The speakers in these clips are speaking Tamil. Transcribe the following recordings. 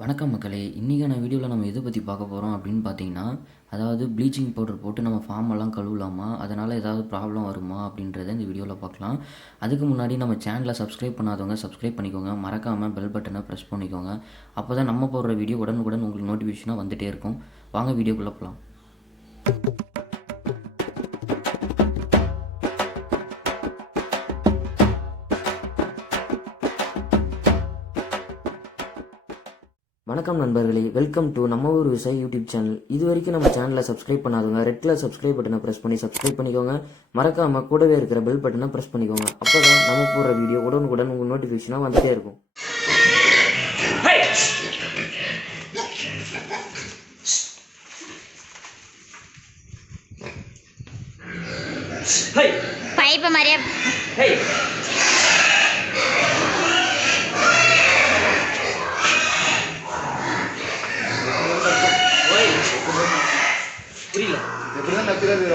வணக்கம் மக்களே! இன்றைக்கான வீடியோவில் நம்ம எதை பற்றி பார்க்க போகிறோம் அப்படின்னு பார்த்தீங்கன்னா, அதாவது ப்ளீச்சிங் பவுடர் போட்டு நம்ம ஃபார்மெல்லாம் கழுவலாமா? அதனால் ஏதாவது ப்ராப்ளம் வருமா? அப்படின்றத இந்த வீடியோவில் பார்க்கலாம். அதுக்கு முன்னாடி நம்ம சேனலை சப்ஸ்கிரைப் பண்ணாதவங்க சப்ஸ்கிரைப் பண்ணிக்கோங்க. மறக்காமல் பெல் பட்டனை ப்ரெஸ் பண்ணிக்கோங்க. அப்போ தான் நம்ம போடுற வீடியோ உடனுக்குடன் உங்களுக்கு நோட்டிஃபிகேஷனாக வந்துகிட்டே இருக்கும். வாங்க வீடியோக்குள்ளே போகலாம். வணக்கம் நண்பர்களே, வெல்கம் டு நம்ம ஒரு விவசாயி யூடியூப் சேனல். இது வரைக்கும் நம்ம சேனலை சப்ஸ்கிரைப் பண்ணாதவங்க ரெட் கலர் சப்ஸ்கிரைப் பட்டனை ப்ரெஸ் பண்ணி சப்ஸ்கிரைப் பண்ணிக்கோங்க. மறக்காம கூடவே இருக்கிற பெல் பட்டனை ப்ரெஸ் பண்ணிக்கோங்க. அப்போதான் நம்ம போடுற வீடியோ உடனுக்குடன் உங்கள் நோட்டிஃபிகேஷனாக வந்துட்டே இருக்கும். பைப்பு மாதிரியா புரியல எப்படிதான் நக்கிறது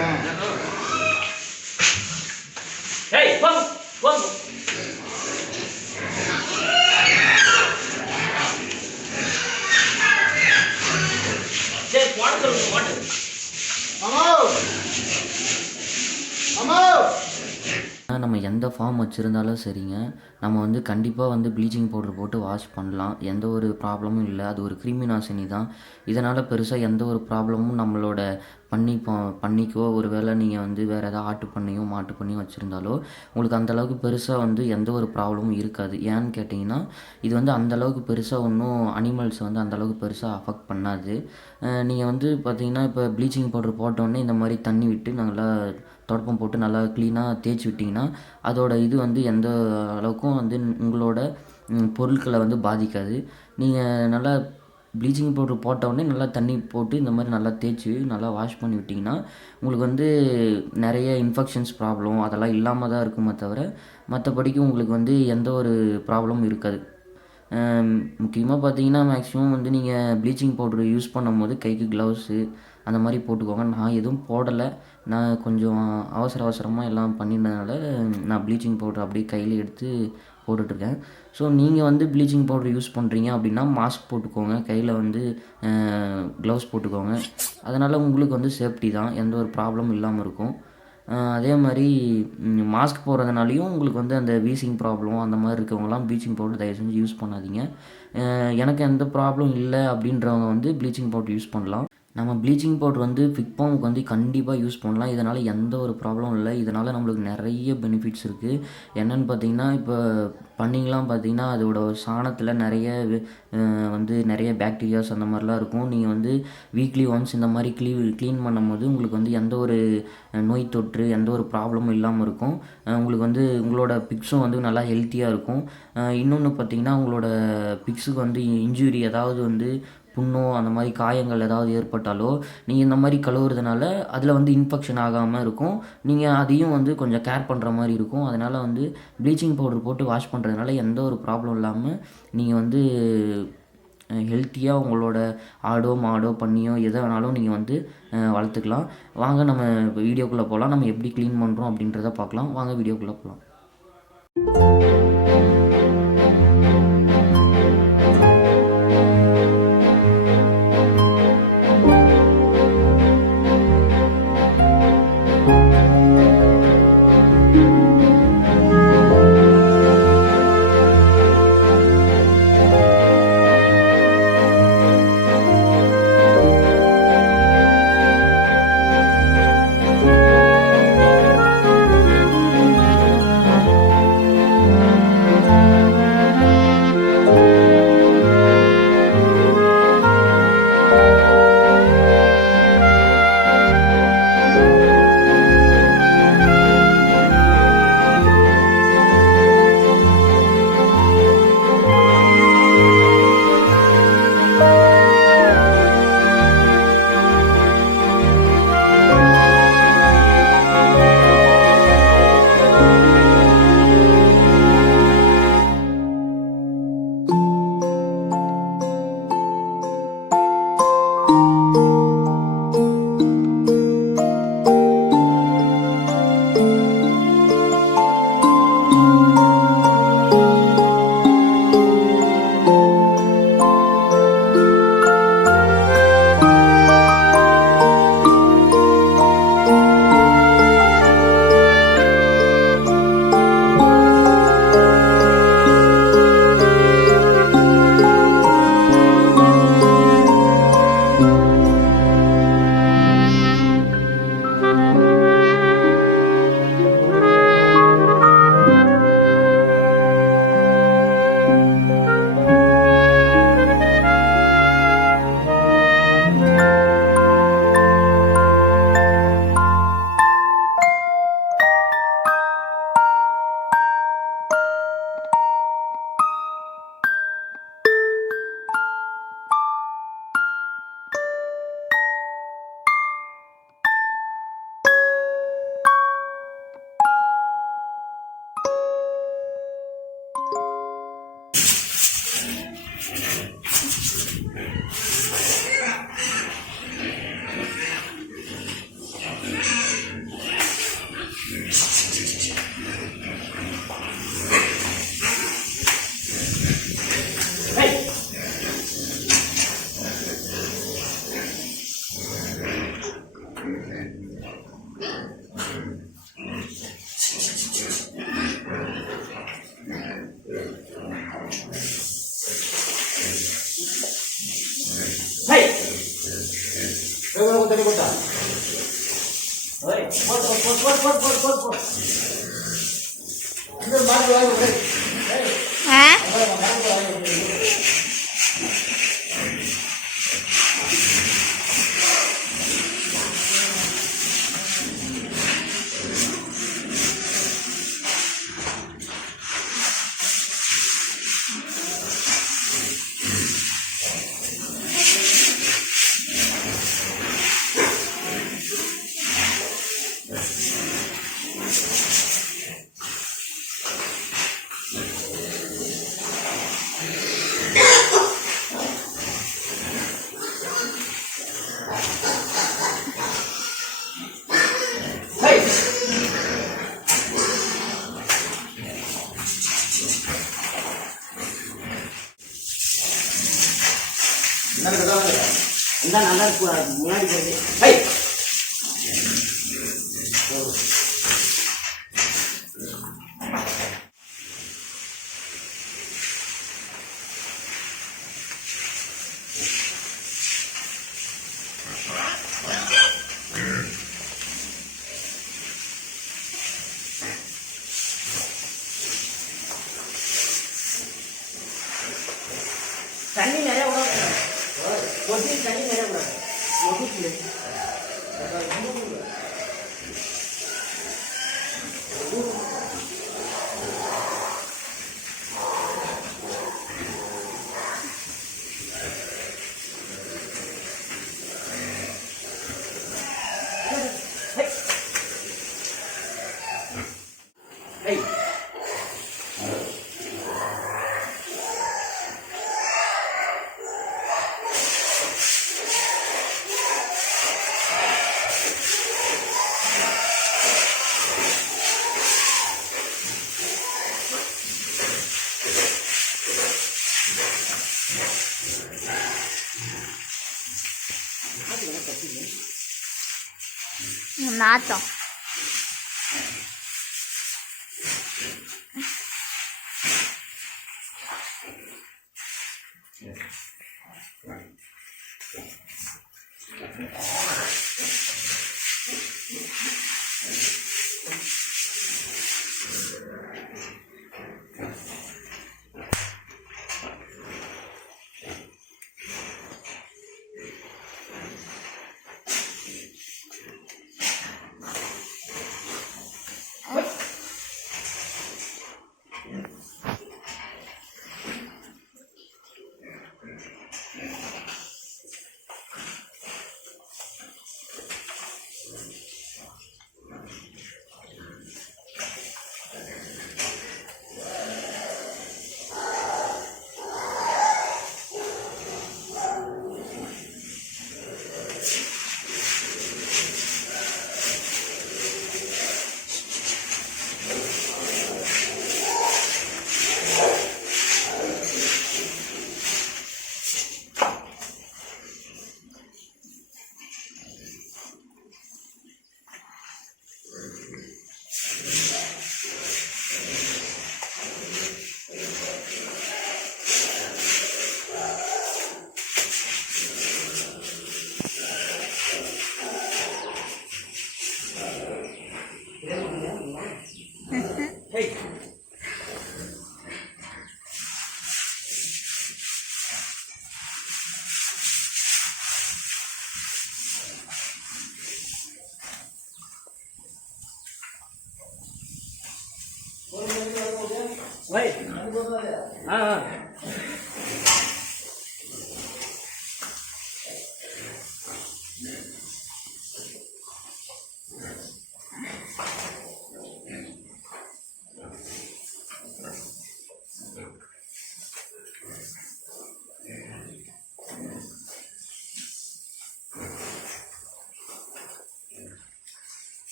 நம்ம எந்த ஃபார்ம் வச்சுருந்தாலும் சரிங்க, நம்ம வந்து கண்டிப்பாக வந்து ப்ளீச்சிங் பவுடர் போட்டு வாஷ் பண்ணலாம். எந்த ஒரு ப்ராப்ளமும் இல்லை. அது ஒரு கிருமி நாசினி தான். இதனால் பெருசாக எந்த ஒரு ப்ராப்ளமும் நம்மளோட பண்ணிக்கோ ஒரு வேளை நீங்கள் வந்து வேறு ஏதாவது ஆட்டு பண்ணியோ மாட்டு பண்ணியோ வச்சுருந்தாலோ உங்களுக்கு அந்தளவுக்கு பெருசாக வந்து எந்த ஒரு ப்ராப்ளமும் இருக்காது. ஏன்னு கேட்டிங்கன்னா, இது வந்து அந்தளவுக்கு பெருசாக ஒன்றும் அனிமல்ஸை வந்து அந்தளவுக்கு பெருசாக அஃபெக்ட் பண்ணாது. நீங்கள் வந்து பார்த்தீங்கன்னா, இப்போ ப்ளீச்சிங் பவுடர் போட்டோடனே இந்த மாதிரி தண்ணி விட்டு நல்லா தொடப்பம் போட்டு நல்லா க்ளீனாக தேய்ச்சி விட்டிங்கன்னா, அதோட இது வந்து எந்த அளவுக்கும் வந்து உங்களோட பொருட்களை வந்து பாதிக்காது. நீங்கள் நல்லா ப்ளீச்சிங் பவுடர் போட்டவுடனே நல்லா தண்ணி போட்டு இந்த மாதிரி நல்லா தேய்ச்சி நல்லா வாஷ் பண்ணி விட்டிங்கன்னா, உங்களுக்கு வந்து நிறைய இன்ஃபெக்ஷன்ஸ் ப்ராப்ளம் அதெல்லாம் இல்லாமல் தான் இருக்குமே தவிர, மற்றபடிக்கு உங்களுக்கு வந்து எந்த ஒரு ப்ராப்ளமும் இருக்காது. முக்கியமாக பார்த்தீங்கன்னா, மேக்ஸிமம் வந்து நீங்கள் ப்ளீச்சிங் பவுட்ரு யூஸ் பண்ணும்போது கைக்கு க்ளவுஸு அந்த மாதிரி போட்டுக்கோங்க. நான் எதுவும் போடலை. நான் கொஞ்சம் அவசரமாக எல்லாம் பண்ணினதுனால நான் ப்ளீச்சிங் பவுட்ரு அப்படியே கையில் எடுத்து போட்டுட்ருக்கேன். ஸோ நீங்கள் வந்து ப்ளீச்சிங் பவுடர் யூஸ் பண்ணுறீங்க அப்படின்னா மாஸ்க் போட்டுக்கோங்க. கையில் வந்து க்ளவுஸ் போட்டுக்கோங்க. அதனால் உங்களுக்கு வந்து சேஃப்டி தான். எந்த ஒரு ப்ராப்ளமும் இல்லாமல் இருக்கும். அதே மாதிரி மாஸ்க் போடுறதுனாலையும் உங்களுக்கு வந்து அந்த வீசிங் ப்ராப்ளம் அந்த மாதிரி இருக்கவங்கலாம் ப்ளீச்சிங் பவுடர் தயவு செஞ்சு யூஸ் பண்ணாதீங்க. எனக்கு எந்த ப்ராப்ளம் இல்லை அப்படின்றவங்க வந்து ப்ளீச்சிங் பவுடர் யூஸ் பண்ணலாம். நம்ம ப்ளீச்சிங் பவுடர் வந்து ஃபிக் ஃபார்முக்கு வந்து கண்டிப்பாக யூஸ் பண்ணலாம். இதனால் எந்த ஒரு ப்ராப்ளமும் இல்லை. இதனால் நம்மளுக்கு நிறைய பெனிஃபிட்ஸ் இருக்குது. என்னென்னு பார்த்தீங்கன்னா, இப்போ பன்னிங்கலாம் பார்த்தீங்கன்னா அதோட சாணத்தில் நிறைய வந்து நிறைய பாக்டீரியாஸ் அந்த மாதிரிலாம் இருக்கும். நீங்கள் வந்து வீக்லி ஒன்ஸ் இந்த மாதிரி க்ளீன் பண்ணும்போது உங்களுக்கு வந்து எந்த ஒரு நோய் தொற்று எந்த ஒரு ப்ராப்ளமும் இல்லாமல் இருக்கும். உங்களுக்கு வந்து உங்களோட பிக்ஸும் வந்து நல்லா ஹெல்த்தியாக இருக்கும். இன்னொன்று பார்த்தீங்கன்னா, உங்களோட பிக்ஸுக்கு வந்து இன்ஜுரி ஏதாவது வந்து புண்ணோ அந்த மாதிரி காயங்கள் ஏதாவது ஏற்பட்டாலோ நீங்கள் இந்த மாதிரி கழுவுறதுனால அதில் வந்து இன்ஃபெக்ஷன் ஆகாமல் இருக்கும். நீங்கள் அதையும் வந்து கொஞ்சம் கேர் பண்ணுற மாதிரி இருக்கும். அதனால் வந்து ப்ளீச்சிங் பவுடர் போட்டு வாஷ் பண்ணுறதுனால எந்த ஒரு ப்ராப்ளம் இல்லாமல் நீங்கள் வந்து ஹெல்த்தியாக உங்களோட ஆடோ மாடோ பன்னியோ எதை வேணாலும் நீங்கள் வந்து வளர்த்துக்கலாம். வாங்க நம்ம வீடியோக்குள்ளே போகலாம். நம்ம எப்படி க்ளீன் பண்ணுறோம் அப்படின்றத பார்க்கலாம். வாங்க வீடியோக்குள்ளே போகலாம். எவ்வளவு தண்ணி போட்டா ஓய் போட் இந்த மாதிரி வாங்க இந்த நல்லா முன்னாடி போயிட்டு தண்ணி நிறைய விடாது கொட்டி தண்ணி நிறைய விடாது நாத்தம்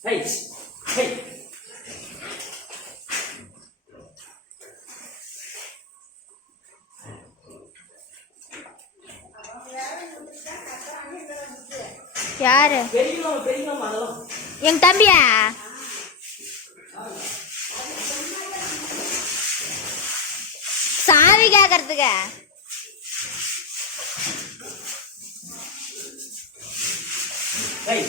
Hey, hey. யாரு பெரியவங்க அதெல்லாம் எங்க தம்பியா சாவி கேட்கறதுக்கு ஹை